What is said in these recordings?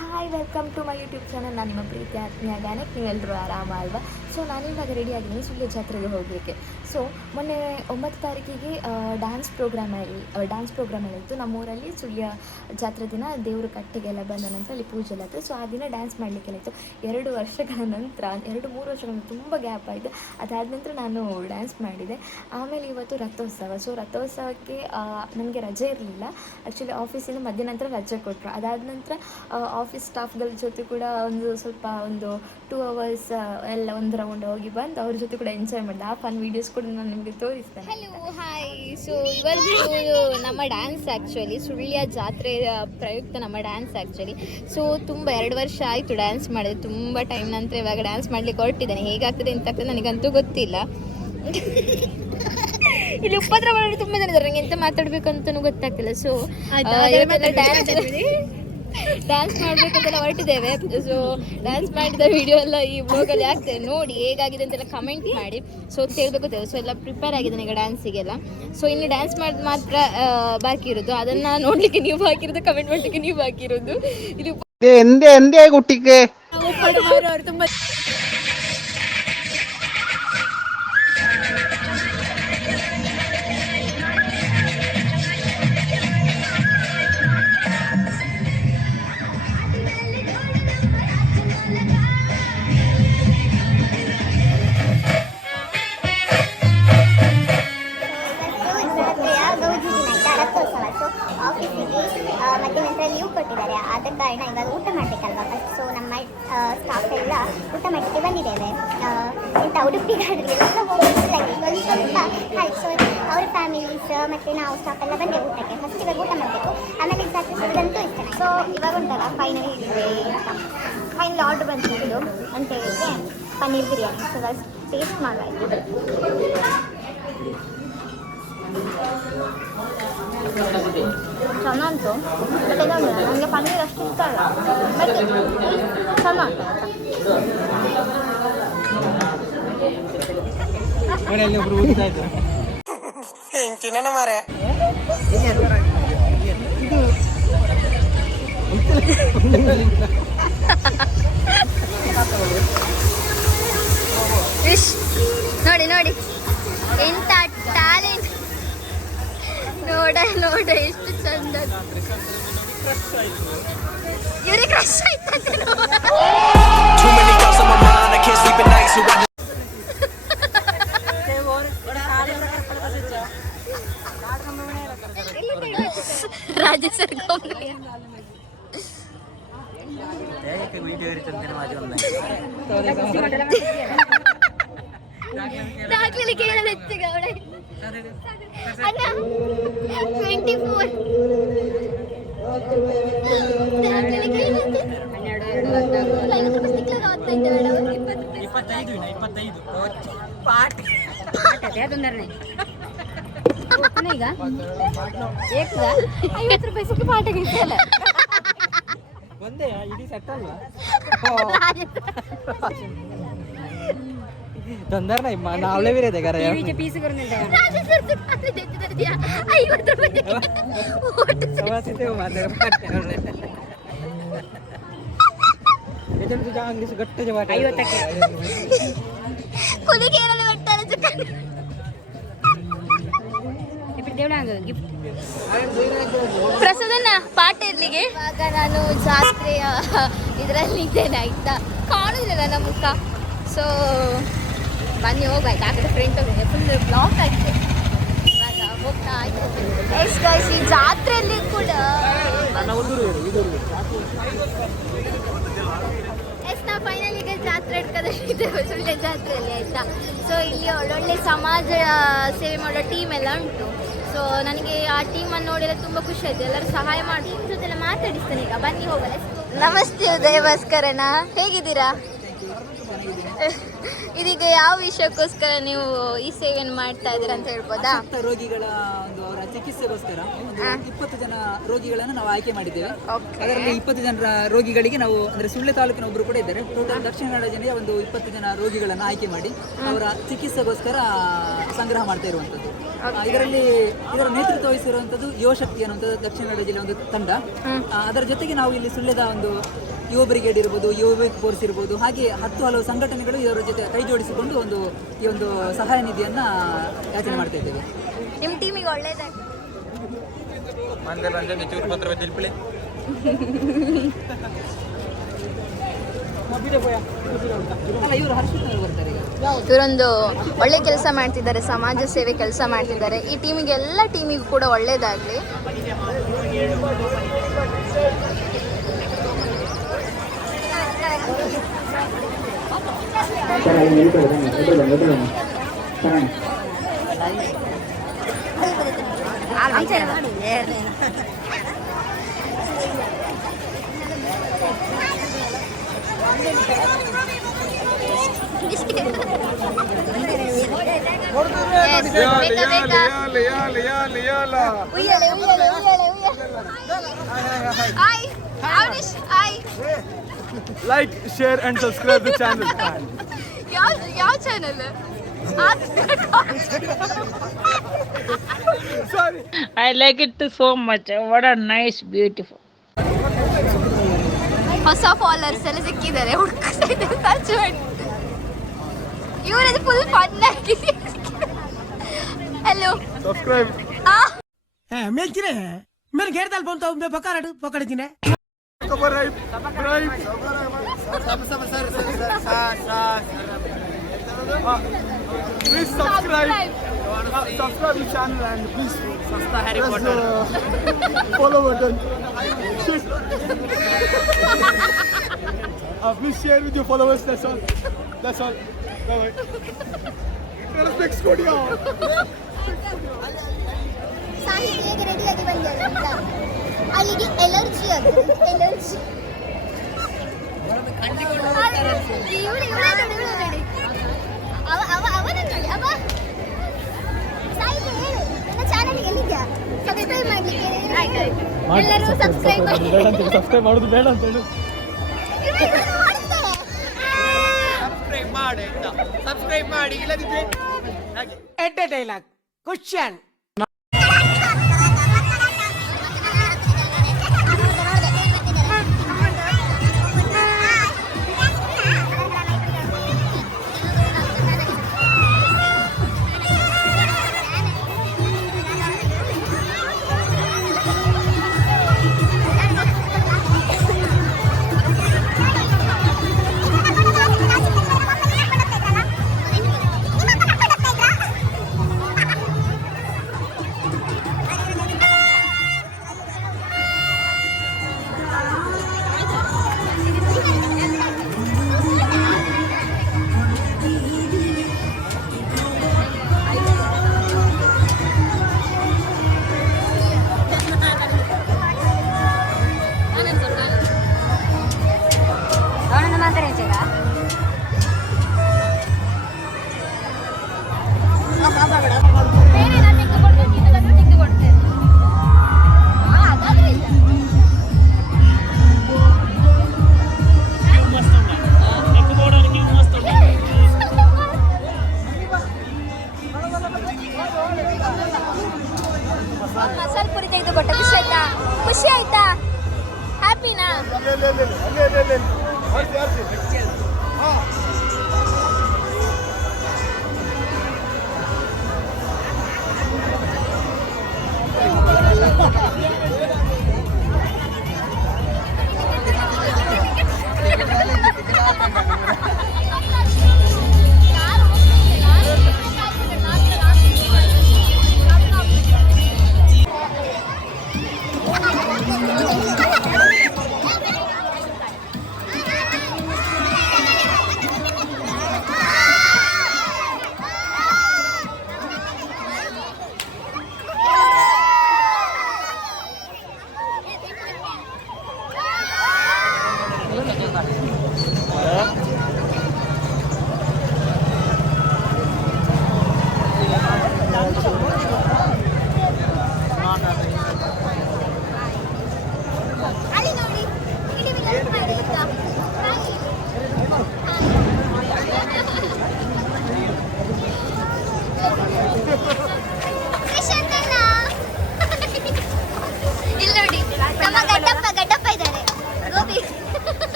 Hi welcome to my YouTube channel. ನಾನು ನಿಮ್ಮ ಪ್ರೀತಿ ಆತ್ಮೀಯ ಗಾನಕ್ಕೆ ನೀವೆಲ್ಲರೂ ಆರಾಮ ಅಲ್ವಾ? ಸೊ ನಾನಿವಾಗ ರೆಡಿ ಆಗಿದ್ದೀನಿ ಸುಳ್ಯ ಜಾತ್ರೆಗೆ ಹೋಗಲಿಕ್ಕೆ. ಸೊ ಮೊನ್ನೆ 9 ತಾರೀಕಿಗೆ ಡ್ಯಾನ್ಸ್ ಪ್ರೋಗ್ರಾಮ್ ಇತ್ತು ನಮ್ಮೂರಲ್ಲಿ. ಸುಳ್ಯ ಜಾತ್ರೆ ದಿನ ದೇವರು ಕಟ್ಟೆಗೆಲ್ಲ ಬಂದ ನಂತರ ಅಲ್ಲಿ ಪೂಜೆ ಎಲ್ಲ ಆಯಿತು. ಸೊ ಆ ದಿನ ಡ್ಯಾನ್ಸ್ ಮಾಡಲಿಕ್ಕೆಲ್ಲ ಇತ್ತು. 2 ವರ್ಷಗಳ ನಂತರ 2-3 ವರ್ಷಗಳ ತುಂಬ ಗ್ಯಾಪ್ ಆಯಿತು. ಅದಾದ ನಂತರ ನಾನು ಡ್ಯಾನ್ಸ್ ಮಾಡಿದೆ. ಆಮೇಲೆ ಇವತ್ತು ರಥೋತ್ಸವ. ಸೊ ರಥೋತ್ಸವಕ್ಕೆ ನನಗೆ ರಜೆ ಇರಲಿಲ್ಲ. ಆ್ಯಕ್ಚುಲಿ ಆಫೀಸಿಂದ ಮಧ್ಯಾಹ್ನ ನಂತರ ರಜೆ ಕೊಟ್ಟರು. ಅದಾದ ನಂತರ ಆಫೀಸ್ ಸ್ಟಾಫ್ಗಳ ಜೊತೆ ಕೂಡ ಒಂದು 2 ಅವರ್ಸ್ ಎಲ್ಲ ಒಂದು ರೌಂಡ್ ಹೋಗಿ ಬಂದು ಅವ್ರ ಜೊತೆ ಕೂಡ ಎಂಜಾಯ್ ಮಾಡಿದೆ. ಆ ಫನ್ ವೀಡಿಯೋಸ್ ಕೂಡ ನಾನು ನಿಮಗೆ ತೋರಿಸ್ತೇನೆ. Hello hi. ಸೊ ಇವತ್ತು ನಮ್ಮ ಡ್ಯಾನ್ಸ್ ಆ್ಯಕ್ಚುಲಿ ಸುಳ್ಯ ಜಾತ್ರೆ ಪ್ರಯುಕ್ತ ನಮ್ಮ ಡ್ಯಾನ್ಸ್ ಆ್ಯಕ್ಚುಲಿ. ಸೊ ತುಂಬ 2 ವರ್ಷ ಆಯಿತು ಡ್ಯಾನ್ಸ್ ಮಾಡಿದೆ. ತುಂಬ ಟೈಮ್ ನಂತರ ಇವಾಗ ಡ್ಯಾನ್ಸ್ ಮಾಡ್ಲಿಕ್ಕೆ ಹೊರಟಿದ್ದೇನೆ. ಹೇಗಾಗ್ತದೆ ಎಂತಾಗ್ತದೆ ನನಗಂತೂ ಗೊತ್ತಿಲ್ಲ. ಇಲ್ಲಿ ಉಪದ್ರ ಮಾಡೋರು ತುಂಬ ಜನ ಇದ್ದಾರೆ. ನನಗೆ ಎಂತ ಮಾತಾಡಬೇಕು ಅಂತಲೂ ಗೊತ್ತಾಗ್ತಿಲ್ಲ. ಸೊ ಡ್ಯಾನ್ಸ್ ಮಾಡಬೇಕಂತೆಲ್ಲ ಹೊರಟಿದ್ದೇವೆ. ಸೊ ಡ್ಯಾನ್ಸ್ ಮಾಡಿದ ವಿಡಿಯೋ ಎಲ್ಲ ಈ ಬ್ಲಾಗಲ್ಲಿ ಆಗ್ತದೆ, ನೋಡಿ ಹೇಗಾಗಿದೆ ಅಂತೆಲ್ಲ ಕಮೆಂಟ್ ಮಾಡಿ. ಸೊ ಹೇಳ್ಬೇಕು. ಸೊ ಎಲ್ಲ ಪ್ರಿಪೇರ್ ಆಗಿದ್ದೇನೆ ಈಗ ಡ್ಯಾನ್ಸಿಗೆಲ್ಲ. ಸೊ ಇನ್ನು ಡ್ಯಾನ್ಸ್ ಮಾಡೋದು ಮಾತ್ರ ಬಾಕಿ ಇರೋದು. ಅದನ್ನು ನೋಡಲಿಕ್ಕೆ ನೀವು ಹಾಕಿರೋದು, ಕಮೆಂಟ್ ಮಾಡಲಿಕ್ಕೆ ನೀವು ಹಾಕಿರೋದು. ಇದು കുട്ടിക്ക് ತುಂಬ ಮತ್ತೆ ನಂತರ ಲೀವ್ ಕೊಟ್ಟಿದ್ದಾರೆ. ಆದ ಕಾರಣ ಇವಾಗ ಊಟ ಮಾಡಬೇಕಲ್ವ ಫಸ್ಟ್. ಸೊ ನಮ್ಮ ಸ್ಟಾಫ್ ಎಲ್ಲ ಊಟ ಮಾಡಲಿಕ್ಕೆ ಬಂದಿದ್ದೇವೆ. ಇಂಥ ಉಡುಪಿಗಾದ್ರೆ ಎಲ್ಲ ಹೋಗಿಲ್ಲ ಸ್ವಲ್ಪ ಹಾಗೆ. ಸೊ ಅವ್ರ ಫ್ಯಾಮಿಲೀಸ್ ಮತ್ತು ನಾವು ಸ್ಟಾಫ್ ಎಲ್ಲ ಬಂದೆ ಊಟಕ್ಕೆ. ಫಸ್ಟ್ ಇವಾಗ ಊಟ ಮಾಡಬೇಕು, ಆಮೇಲೆ ಜಾತ್ರೆ ಸುರಿದಂತೂ ಇಷ್ಟ. ಸೊ ಇವಾಗ ಉಂಟಲ್ಲ ಫೈನಲ್ ಹೇಳಿದ್ವಿ ಅಂತ ಫೈನಲ್ ಆರ್ಡ್ರ್ ಬಂತು ನಮ್ಮದು ಅಂತ ಹೇಳಿದ್ರೆ ಪನ್ನೀರ್ ಬಿರಿಯಾನಿ. ಸೊ ಇವಾಗ ಟೇಸ್ಟ್ ಮಾಡಬೇಕು. ಚೆನ್ನಾಗಿತ್ತು. ಬಟ್ ಇದೊಂದು ನನಗೆ ಪನ್ನೀರ್ ಅಷ್ಟು ಇಷ್ಟ ಅಲ್ಲ, ಬಟ್ ಚೆನ್ನಾಗಿ ನೋಡಿ ನೋಡಿ ಎಂತ ಟ್ಯಾಲೆಂಟ್. ನೋಡ ಎಷ್ಟು ಚಂದ. ಇವ್ರಿಗೆ ಕ್ರಶ್ ಆಯ್ತಂತೆ. ರಾಜೇಶ್ವರ್ ದಾಖಲಿಕ್ಕೆ ಏನಲ್ಲ ಹೆಚ್ಚಿಗೆ ಅವಳೆ ಅಲ್ಲ 24 ದಾಖಲಿಕ್ಕೆ ಏನಂತೆ 25 ಪಾಠ ಅದೊಂದರನೇ ಈಗ 50 ರೂಪಾಯಿ ಸಿಕ್ಕಿ ಪಾಠಕ್ಕೆ ಇರ್ತಲ್ಲ ಒಂದೇ ಇಡೀ ಸೆಟ್ ಅಲ್ವಾ? ತೊಂದರೆ ನಾವಳೆ ಬೇರೆ ಕರೆ ಪೀಸ್ ಪ್ರಸಾದನ ಪಾಠ ಇರ್ಲಿಕ್ಕೆ ಇವಾಗ ನಾನು ಜಾತ್ರೆಯ ಇದರಲ್ಲಿ ಇದ್ದೇನೆ ಆಯ್ತಾ. ಕಾಣುದಿಲ್ಲ ನನ್ನ ಮುಖ. ಸೊ ಬನ್ನಿ ಹೋಗ್ಬೇಕು. ಆ ಕಡೆ ಫ್ರೆಂಡ್ ಹೋಗಿದೆ, ಫುಲ್ ಬ್ಲಾಕ್ ಆಗಿದೆ. ಇವಾಗ ಹೋಗ್ತಾ ಆಯ್ತು. ಎಸ್ ಗೈಸ್, ಈ ಜಾತ್ರೆಯಲ್ಲಿ ಕೂಡ ನಾವು ಫೈನಲ್ ಈಗ ಜಾತ್ರೆ ಇಟ್ಕೋದಿದ್ದೇವೆ ಸುಳ್ಯ ಜಾತ್ರೆಯಲ್ಲಿ ಆಯಿತಾ. ಸೊ ಇಲ್ಲಿ ಒಳ್ಳೊಳ್ಳೆ ಸಮಾಜ ಸೇವೆ ಮಾಡೋ ಟೀಮ್ ಎಲ್ಲ ಉಂಟು. ಸೊ ನನಗೆ ಆ ಟೀಮನ್ನು ನೋಡಿದ್ರೆ ತುಂಬ ಖುಷಿ ಆಯಿತು. ಎಲ್ಲರೂ ಸಹಾಯ ಮಾಡಿ ಟೀಮ್ ಜೊತೆಲ್ಲ ಮಾತಾಡಿಸ್ತೇನೆ. ಈಗ ಬನ್ನಿ ಹೋಗಲ್ಲ. ನಮಸ್ತೆ ಉದಯ ಭಾಸ್ಕರಣ್ಣ, ಹೇಗಿದ್ದೀರಾ? ಇದೀಗ ಯಾವ ವಿಷಯಕ್ಕೋಸ್ಕರ ನೀವು ಈ ಸೇವೆಯನ್ನು ಮಾಡ್ತಾ ಇದ್ದೀರಾ ಅಂತ ಹೇಳ್ಬೋದಾ? ರೋಗಿಗಳ ಒಂದು ಅವರ ಚಿಕಿತ್ಸೆಗೋಸ್ಕರ 20 ಜನ ರೋಗಿಗಳನ್ನು ನಾವು ಆಯ್ಕೆ ಮಾಡಿದ್ದೇವೆ. ಅದರಲ್ಲಿ 20 ಜನರ ರೋಗಿಗಳಿಗೆ ನಾವು ಅಂದ್ರೆ ಸುಳ್ಯ ತಾಲೂಕಿನ ಒಬ್ಬರು ಕೂಡ ಇದ್ದಾರೆ. ಟೋಟಲ್ ದಕ್ಷಿಣ ಕನ್ನಡ ಜಿಲ್ಲೆಯ ಒಂದು 20 ಜನ ರೋಗಿಗಳನ್ನು ಆಯ್ಕೆ ಮಾಡಿ ಅವರ ಚಿಕಿತ್ಸೆಗೋಸ್ಕರ ಸಂಗ್ರಹ ಮಾಡ್ತಾ ಇರುವಂಥದ್ದು. ಇದರ ನೇತೃತ್ವ ವಹಿಸಿರುವಂಥದ್ದು ಯುವಶಕ್ತಿ ಅನ್ನುವಂಥದ್ದು ದಕ್ಷಿಣ ಕನ್ನಡ ಜಿಲ್ಲೆ ಒಂದು ತಂಡ. ಅದರ ಜೊತೆಗೆ ನಾವು ಇಲ್ಲಿ ಸುಳ್ಯದ ಒಂದು ಯುವ ಬ್ರಿಗೇಡ್ ಇರ್ಬೋದು, ಯುವ ವೇಕ್ ಫೋರ್ಸ್ ಇರ್ಬೋದು, ಹಾಗೆ ಹಲವು ಸಂಘಟನೆಗಳು ಇದರ ಜೊತೆ ಕೈ ಜೋಡಿಸಿಕೊಂಡು ಈ ಒಂದು ಸಹಾಯ ನಿಧಿಯನ್ನು ಯಾಚನೆ ಮಾಡ್ತಾ ಇದ್ದೇವೆ. ನಿಮ್ಮ ಟೀಮಿಗೆ ಒಳ್ಳೇದಾಗಿ ಇವರೊಂದು ಒಳ್ಳೆ ಕೆಲಸ ಮಾಡ್ತಿದ್ದಾರೆ, ಸಮಾಜ ಸೇವೆ ಕೆಲಸ ಮಾಡ್ತಿದ್ದಾರೆ. ಈ ಟೀಮಿಗೆ ಎಲ್ಲ ಟೀಮಿಗೂ ಕೂಡ ಒಳ್ಳೇದಾಗಲಿ. Like, share and subscribe the channel. ಯಾವ channel? Sorry. I like it so much. What a nice, beautiful. ಹೊಸ ಫಾಲೋವರ್ಸ್ ಎಲ್ಲ ಸಿಕ್ಕಿದ್ದಾರೆ, ಹುಡುಕಿದ್ದಾರೆ, ಸರ್ಚ್ ಮಾಡಿ. ಇವರದು ಫುಲ್ ಫನ್ ಆಗಿ. Hello Subscribe. ಮೇಲ್ಚಿನೆ ಮೇಲೆ ಗೇರ್ದಲ್ಲಿ ಬಂತು ಪಕಡಿದ್ದೀನಿ. Subscribe. Please subscribe. Subscribe the channel and please press the follow button. Please share with your followers. That's all. Bye. Next video. ಸಾಹಿತ್ಯ ಹೇಗೆ ರೆಡಿಯಾಗಿ ಬಂದಿದ್ದಾರೆ ಅಂತ ಅಲ್ಲಿಗೆ ಎಲರ್ಜಿ ಆಗುತ್ತೆ. ಎಲರ್ಜಿ ಅವನನ್ನು ನೋಡಿ. ಅವ ಸಾಹಿತ್ಯ ಹೇಳು, ನನ್ನ ಚಾನಲ್ಗೆ ಎಲ್ಲಿದ್ಯಾ? ಸಬ್ಸ್ಕ್ರೈಬ್ ಮಾಡ್ಲಿಕ್ಕೆ ಎಲ್ಲರೂ ಸಬ್ಸ್ಕ್ರೈಬ್ ಮಾಡಿ. ಸಬ್ಸ್ಕ್ರೈಬ್ ಮಾಡೋದು ಬೇಡ ಅಂತ ಹೇಳು. ಸಬ್ಸ್ಕ್ರೈಬ್ ಮಾಡಿ ಇಲ್ಲದಿದ್ರೆ ಎಡ್ಡೆ ಡೈಲಾಗ್ ಕ್ವಶನ್. ಮಸಾಲೆ ಪುರಿ ತೆಗೆದು ಕೊಟ್ಟ. ಖುಷಿ ಆಯ್ತಾ? ಹ್ಯಾಪಿನಾ?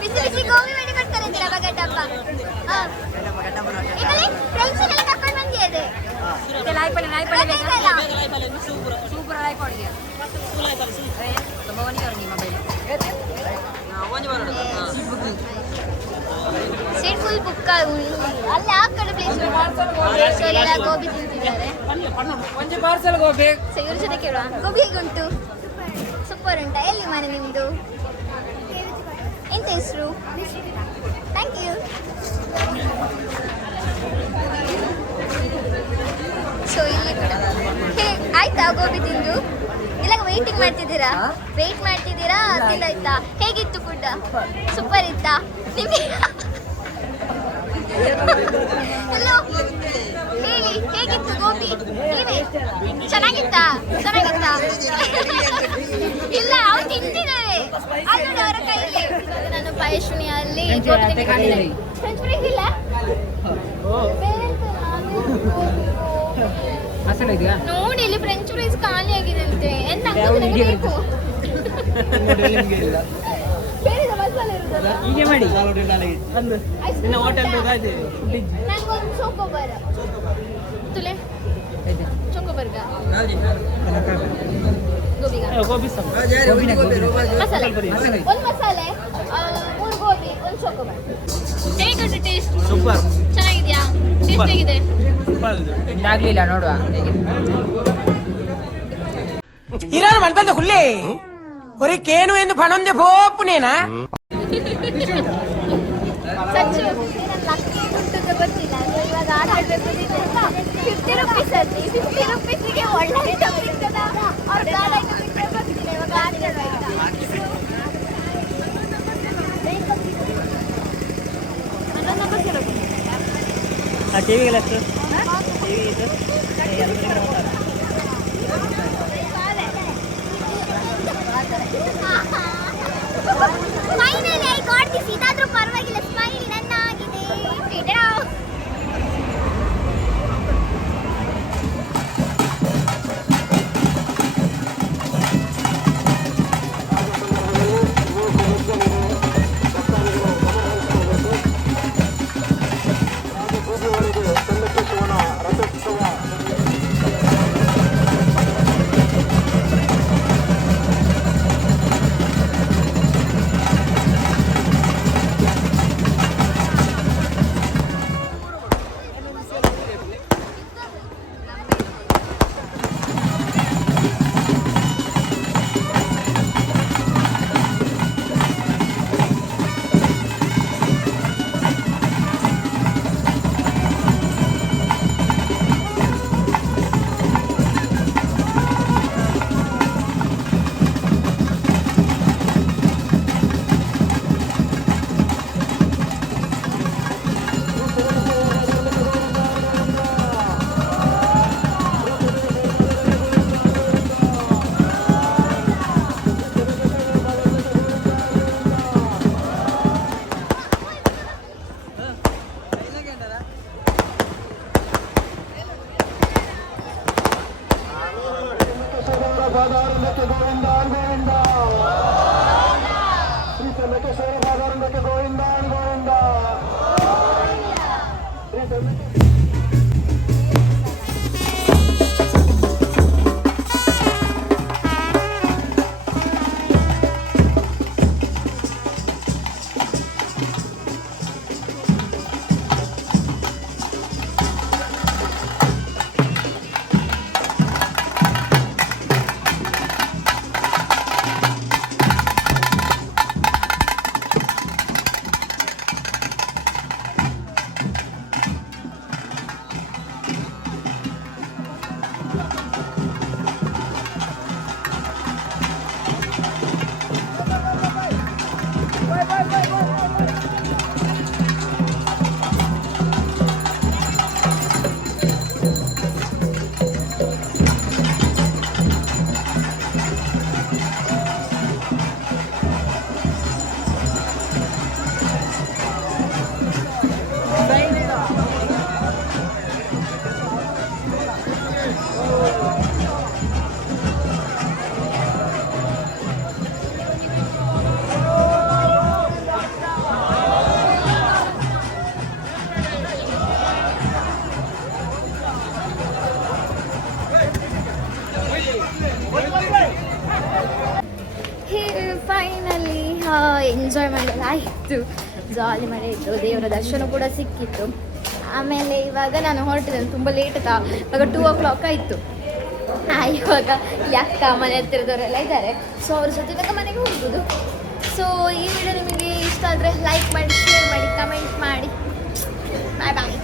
ಬಿಸಿ ಬಿಸಿ ಗೋಬಿ ಮಾಡಿ ಕೊಡ್ತಾರೆ ಅಂತೀರ ಬಗಟ್ಟಪ್ಪ. ಈಗಲೇ ಫ್ರೆಂಡ್ಸ್ ಎಲ್ಲ ಕರ್ಕೊಂಡು ಬಂದಿದೆ. ಸೀಟ್ ಫುಲ್ ಬುಕ್ ಅಲ್ಲಿ ಆ ಕಡೆ ಪ್ಲೇಸ್ ಎಲ್ಲ ಗೋಬಿ ತಿಂತಿದ್ದಾರೆ. ಸೊ ಇವ್ರ ಜೊತೆ ಕೇಳುವ, ಗೋಬಿ ಹೇಗುಂಟು? ಸೂಪರ್ ಉಂಟಾ? ಎಲ್ಲಿ ಮನೆ ನಿಮ್ಮದು? ಎಂತ ಹೆಸರು? Thank you. ಸೊ ಇಲ್ಲಿ ಕೂಡ ಆಯ್ತಾ ಗೋಬಿ ತಿಂದು? ಇಲ್ಲ ವೆಯ್ಟಿಂಗ್ ಮಾಡ್ತಿದ್ದೀರಾ? ವೆಯ್ಟ್ ಮಾಡ್ತಿದ್ದೀರಾ? ತಿಂದ ಆಯ್ತಾ? ಹೇಗಿತ್ತು ಫುಡ್? ಸೂಪರ್ ಇತ್ತಾ ನಿಮಗೆ? ಹಲೋ ಹೇಳಿ, ಹೇಗಿತ್ತು ಗೋಬಿ? ನೀವೇ ಚೆನ್ನಾಗಿತ್ತಾ? ಚೆನ್ನಾಗಿತ್ತಾ? ಇಲ್ಲ ಅವ್ರು ತಿಂತಿದ್ದಾರೆ ಅಲ್ಲಿ ಅವರ ಕೈಯಲ್ಲಿ. ನಾನು ಪಾಯಶ್ವಿನಿ ಅಲ್ಲಿ ಫ್ರೆಂಚ್ ಫ್ರೈಸ್ ಇಲ್ಲ ನೋಡಿ, ಇಲ್ಲಿ ಫ್ರೆಂಚ್ ಫ್ರೈಸ್ ಖಾಲಿ ಆಗಿದೆ ಅಂತೆ. ಎಂತ ಬೇಕು? ಬೇರೆ ಮಸಾಲೆ ಇರುತ್ತಲ್ಲ ಹೀಗೆ ಮಾಡಿ ನಂಗೊಂದು ಚೋಕೋಬಾರ ತುಲೆ ಚೋಕೋಬರ್ಗ ಮಸಾಲೆ ಒಂದು ಮಸಾಲೆ 3 ಗೋಬಿ 1 ಚೋಕೋಬಾರ್. ಹೇಗುಂಟು ಟೇಸ್ಟ್? ಸೂಪರ್. ಚೆನ್ನಾಗಿದ್ಯಾ? ಟೇಸ್ಟ್ ಹೇಗಿದೆ? ಆಗ್ಲಿಲ್ಲ ನೋಡುವ. ಇರೋರು ಮಲ್ಬಂದ ಹುಲ್ಲೆ ಒರೆ ಕೇನು ಎಂದು ಪಣೊಂದೆ ಪೋಪುನೇನಾ ಸಚ್ಚು ಲಕ್ಕಿ ಉಂಟು ಗೊತ್ತಿಲ್ಲ. ಇವಾಗ ಆಟ ಆಡ್ಬೇಕು. 50 ರುಪೀಸ್ ಅಲ್ಲಿ 50 ರುಪೀಸಿಗೆ ಒಳ್ಳೆ ಐಟಮ್ ಸಿಗ್ತದ. ಅವ್ರ ಗಾಲ ಐಟಮ್ ಸಿಗ್ತದೆ ಗೊತ್ತಿಲ್ಲ. ಇವಾಗ ಆಡ್ತಾರೆ ಆಯ್ತಾ? Finally I got this. ಇದಾದ್ರೂ ಪರವಾಗಿಲ್ಲ, ಸ್ಮೈಲ್ ನನ್ನ ಆಗಿದೆ. ಎಂಜಾಯ್ ಮಾಡಿಲ್ಲ ಆಯಿತು, ಜಾಲಿ ಮಾಡಿತ್ತು, ದೇವರ ದರ್ಶನ ಕೂಡ ಸಿಕ್ಕಿತ್ತು. ಆಮೇಲೆ ಇವಾಗ ನಾನು ಹೊರಟಿದ್ದೇನೆ, ತುಂಬ ಲೇಟ್ ಆಯ್ತಾ, ಇವಾಗ 2 o'clock ಆಯಿತು. ಇವಾಗ ಈ ಅಕ್ಕ ಮನೆ ಹತ್ತಿರದವರೆಲ್ಲ ಇದ್ದಾರೆ, ಸೊ ಅವ್ರ ಜೊತೆ ಇವಾಗ ಮನೆಗೆ ಹೋಗ್ಬೋದು. ಸೊ ಈ ವಿಡಿಯೋ ನಿಮಗೆ ಇಷ್ಟ ಆದರೆ ಲೈಕ್ ಮಾಡಿ, ಶೇರ್ ಮಾಡಿ, ಕಮೆಂಟ್ ಮಾಡಿ. ಬಾಯ್ ಬಾಯ್.